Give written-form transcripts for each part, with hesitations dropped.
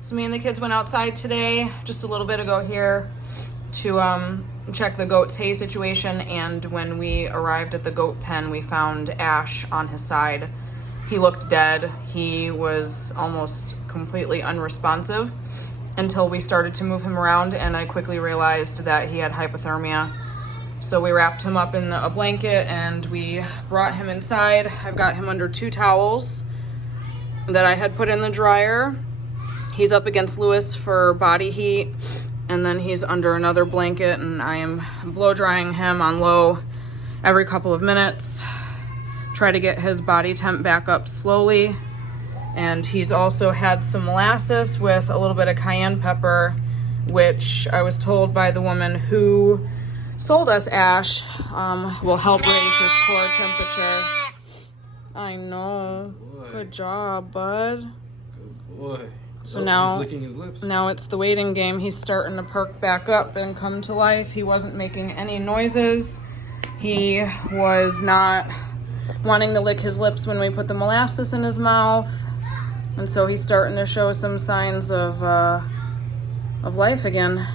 So me and the kids went outside today, just a little bit ago here, to check the goat's hay situation, and when we arrived at the goat pen, we found Ash on his side. He looked dead. He was almost completely unresponsive until we started to move him around, and I quickly realized that he had hypothermia. So we wrapped him up in a blanket and we brought him inside. I've got him under 2 towels that I had put in the dryer. He's up against Lewis for body heat, and then he's under another blanket, and I am blow drying him on low every couple of minutes. Try to get his body temp back up slowly. And he's also had some molasses with a little bit of cayenne pepper, which I was told by the woman who sold us Ash will help raise his core temperature. I know. Boy. Good job, bud. Good boy. So now, he's licking his lips. Now it's the waiting game. He's starting to perk back up and come to life. He wasn't making any noises. He was not wanting to lick his lips when we put the molasses in his mouth. And so he's starting to show some signs of life again.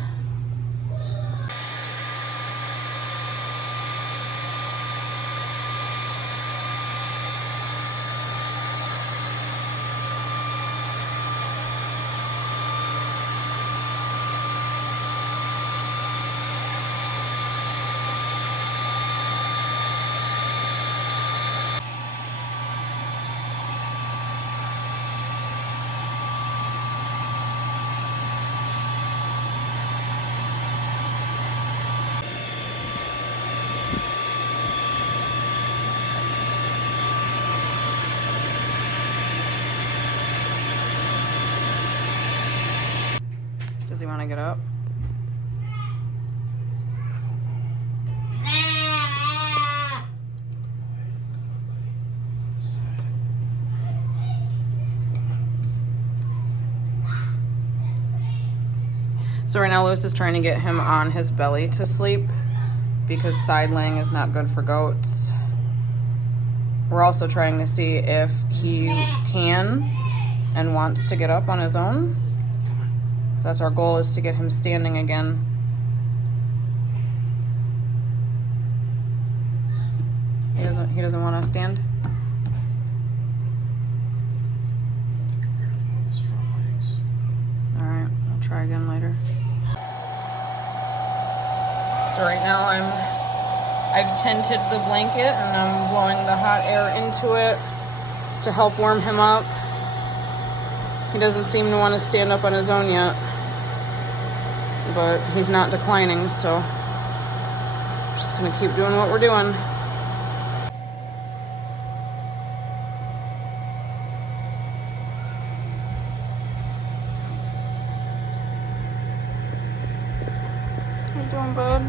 Does he want to get up? So right now Lewis is trying to get him on his belly to sleep because side laying is not good for goats. We're also trying to see if he can and wants to get up on his own. That's our goal, is to get him standing again. He doesn't want to stand? He can barely move his front legs. Alright, I'll try again later. So right now I've tented the blanket and I'm blowing the hot air into it to help warm him up. He doesn't seem to want to stand up on his own yet, but he's not declining, so we're just gonna keep doing what we're doing. How you doing, bud?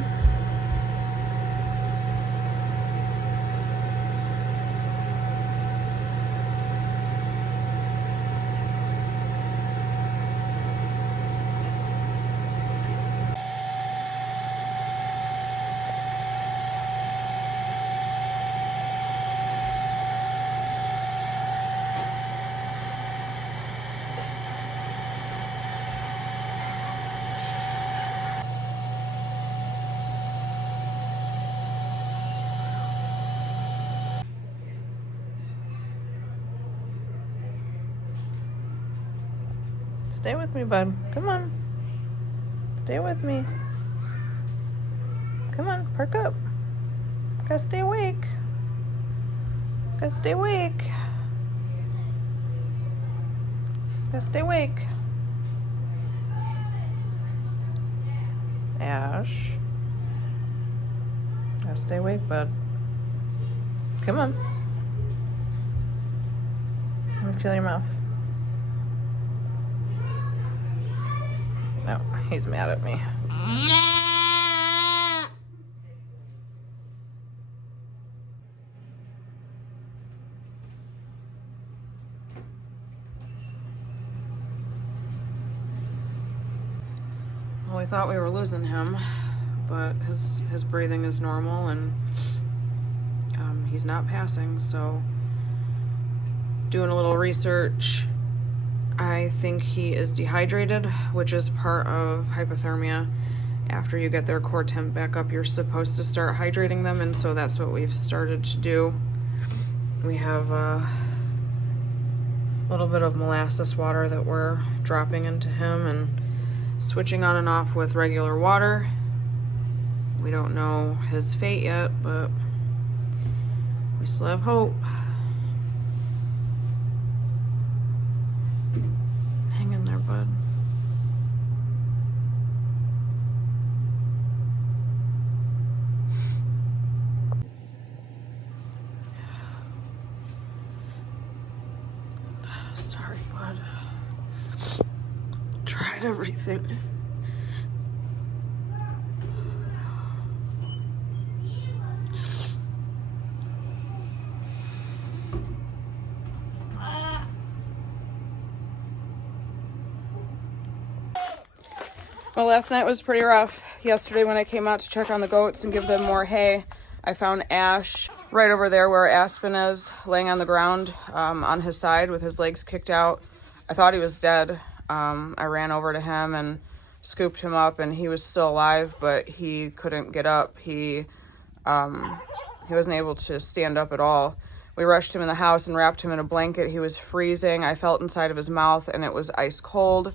Stay with me, bud. Come on. Stay with me. Come on, perk up. Gotta stay awake. Gotta stay awake. Gotta stay awake. Ash. Gotta stay awake, bud. Come on. Let me feel your mouth. No, he's mad at me. Well, we thought we were losing him, but his breathing is normal and he's not passing, so doing a little research. I think he is dehydrated, which is part of hypothermia. After you get their core temp back up, you're supposed to start hydrating them, and so that's what we've started to do. We have a little bit of molasses water that we're dropping into him and switching on and off with regular water. We don't know his fate yet, but we still have hope. Hang in there, bud. Sorry, bud. Tried everything. Well, last night was pretty rough. Yesterday when I came out to check on the goats and give them more hay, I found Ash right over there where Aspen is, laying on the ground on his side with his legs kicked out. I thought he was dead. I ran over to him and scooped him up, and he was still alive, but he couldn't get up. He wasn't able to stand up at all. We rushed him in the house and wrapped him in a blanket. He was freezing. I felt inside of his mouth, and it was ice cold.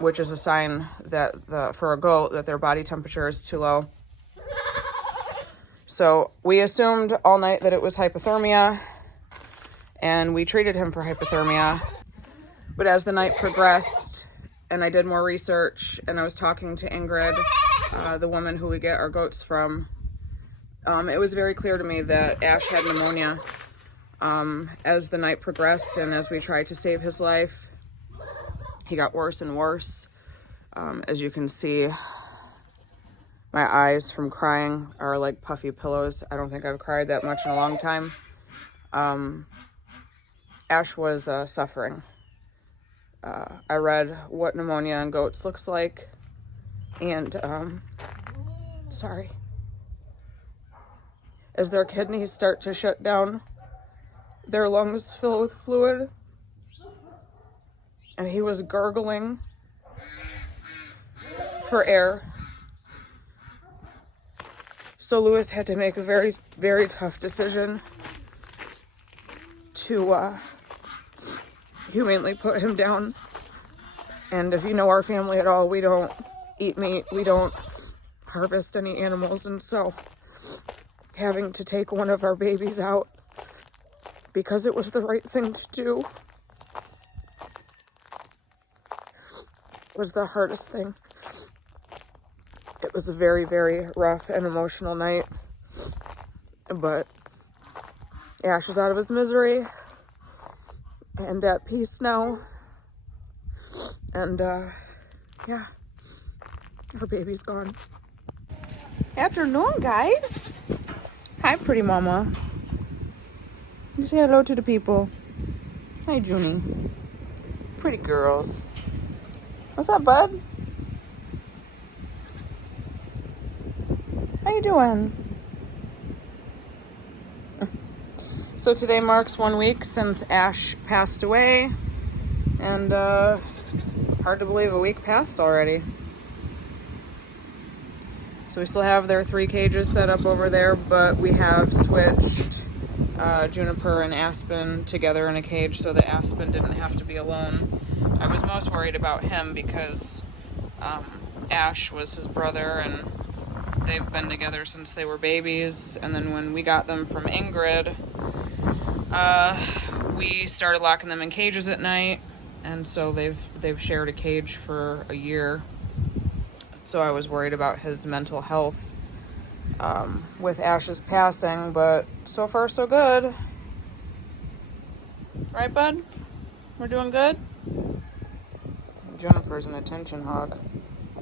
Which is a sign that for a goat that their body temperature is too low. So we assumed all night that it was hypothermia, and we treated him for hypothermia. But as the night progressed and I did more research and I was talking to Ingrid, the woman who we get our goats from, it was very clear to me that Ash had pneumonia. As the night progressed and as we tried to save his life, he got worse and worse. As you can see, my eyes from crying are like puffy pillows. I don't think I've cried that much in a long time. Ash was suffering. I read what pneumonia in goats looks like, and as their kidneys start to shut down, their lungs fill with fluid, and he was gurgling for air. So Lewis had to make a very, very tough decision to humanely put him down. And if you know our family at all, we don't eat meat, we don't harvest any animals, and so having to take one of our babies out because it was the right thing to do was the hardest thing. It was a very, very rough and emotional night, but Ash is out of his misery and at peace now, and yeah, her baby's gone. Afternoon, guys. Hi, pretty mama. You say hello to the people. Hi, Junie. Pretty girls. What's up, bud? How you doing? So today marks 1 week since Ash passed away, and hard to believe a week passed already. So we still have their 3 cages set up over there, but we have switched Juniper and Aspen together in a cage so that Aspen didn't have to be alone. I was most worried about him because Ash was his brother, and they've been together since they were babies. And then when we got them from Ingrid, we started locking them in cages at night, and so they've shared a cage for a year. So I was worried about his mental health with Ash's passing, but so far so good. Right, bud? We're doing good? Juniper's an attention hog.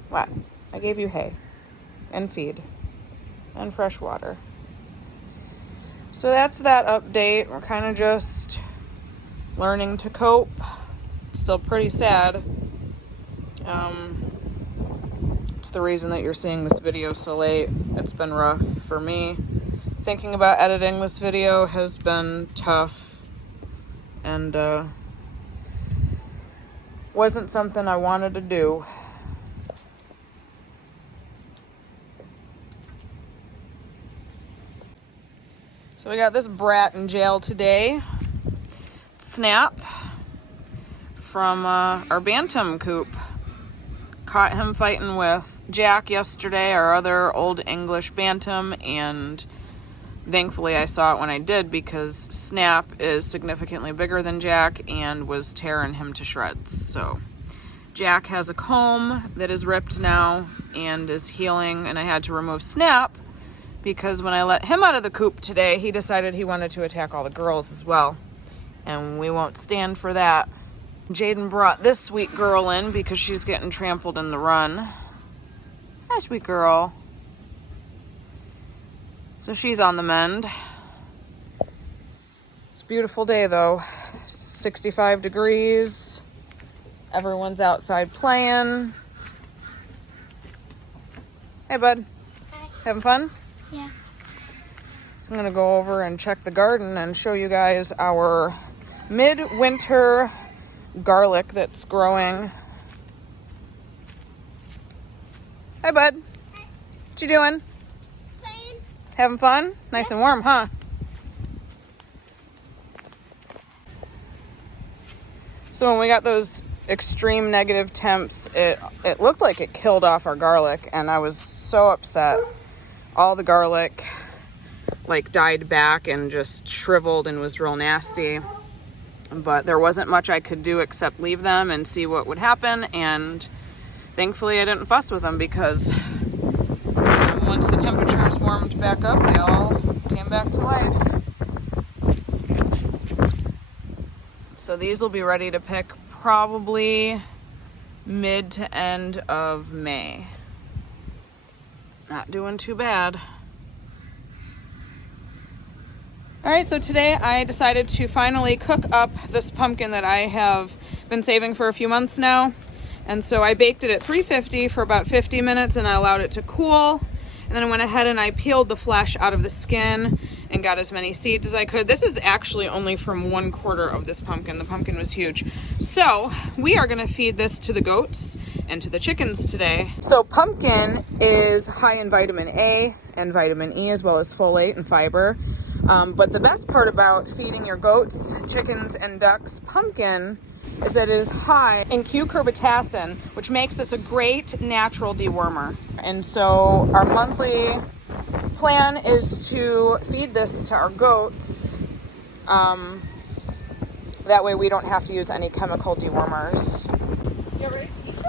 What? I gave you hay and feed and fresh water. So that's that update. We're kind of just learning to cope. Still pretty sad. It's the reason that you're seeing this video so late. It's been rough for me. Thinking about editing this video has been tough. And wasn't something I wanted to do. So we got this brat in jail today. Snap from our bantam coop. Caught him fighting with Jack yesterday, our other old English bantam, and thankfully I saw it when I did because Snap is significantly bigger than Jack and was tearing him to shreds. So Jack has a comb that is ripped now and is healing, and I had to remove Snap because when I let him out of the coop today, he decided he wanted to attack all the girls as well, and we won't stand for that. Jaden brought this sweet girl in because she's getting trampled in the run. Hi, sweet girl. So she's on the mend. It's a beautiful day though. 65 degrees. Everyone's outside playing. Hey, bud. Hi. Having fun? Yeah. So I'm gonna go over and check the garden and show you guys our midwinter garlic that's growing. Hi, bud. Hi. What you doing? Playing. Having fun? Nice and warm, huh? So when we got those extreme negative temps, it looked like it killed off our garlic, and I was so upset. All the garlic like died back and just shriveled and was real nasty. But there wasn't much I could do except leave them and see what would happen, and thankfully I didn't fuss with them because once the temperatures warmed back up, they all came back to life. So these will be ready to pick probably mid to end of May. Not doing too bad. All right, so today I decided to finally cook up this pumpkin that I have been saving for a few months now. And so I baked it at 350 for about 50 minutes and I allowed it to cool. And then I went ahead and I peeled the flesh out of the skin and got as many seeds as I could. This is actually only from 1/4 of this pumpkin. The pumpkin was huge. So we are gonna feed this to the goats and to the chickens today. So pumpkin is high in vitamin A and vitamin E as well as folate and fiber. But the best part about feeding your goats, chickens, and ducks pumpkin is that it is high in cucurbitacin, which makes this a great natural dewormer. And so our monthly plan is to feed this to our goats. That way we don't have to use any chemical dewormers. You ready to eat this?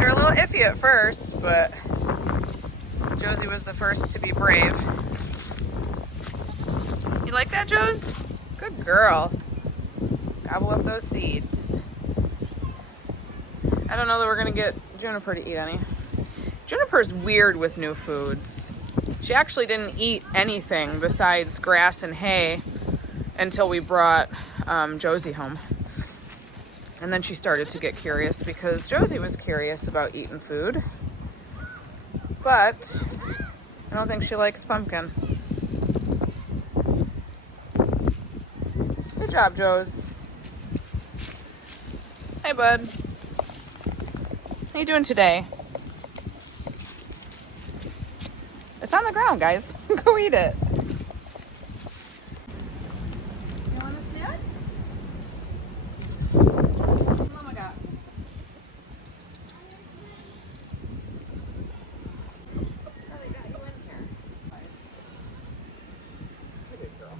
You're a little iffy at first, but Josie was the first to be brave. You like that, Josie? Good girl. Gobble up those seeds. I don't know that we're gonna get Juniper to eat any. Juniper's weird with new foods. She actually didn't eat anything besides grass and hay until we brought Josie home. And then she started to get curious because Josie was curious about eating food. But I don't think she likes pumpkin. Good job, Josie. Hey, bud. How you doing today? It's on the ground, guys. Go eat it. You want a snack? Mama got. Oh, they got you in here. Good girl.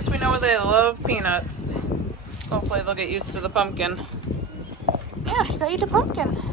least we know they love peanuts. Hopefully they'll get used to the pumpkin. Yeah, you gotta eat the pumpkin.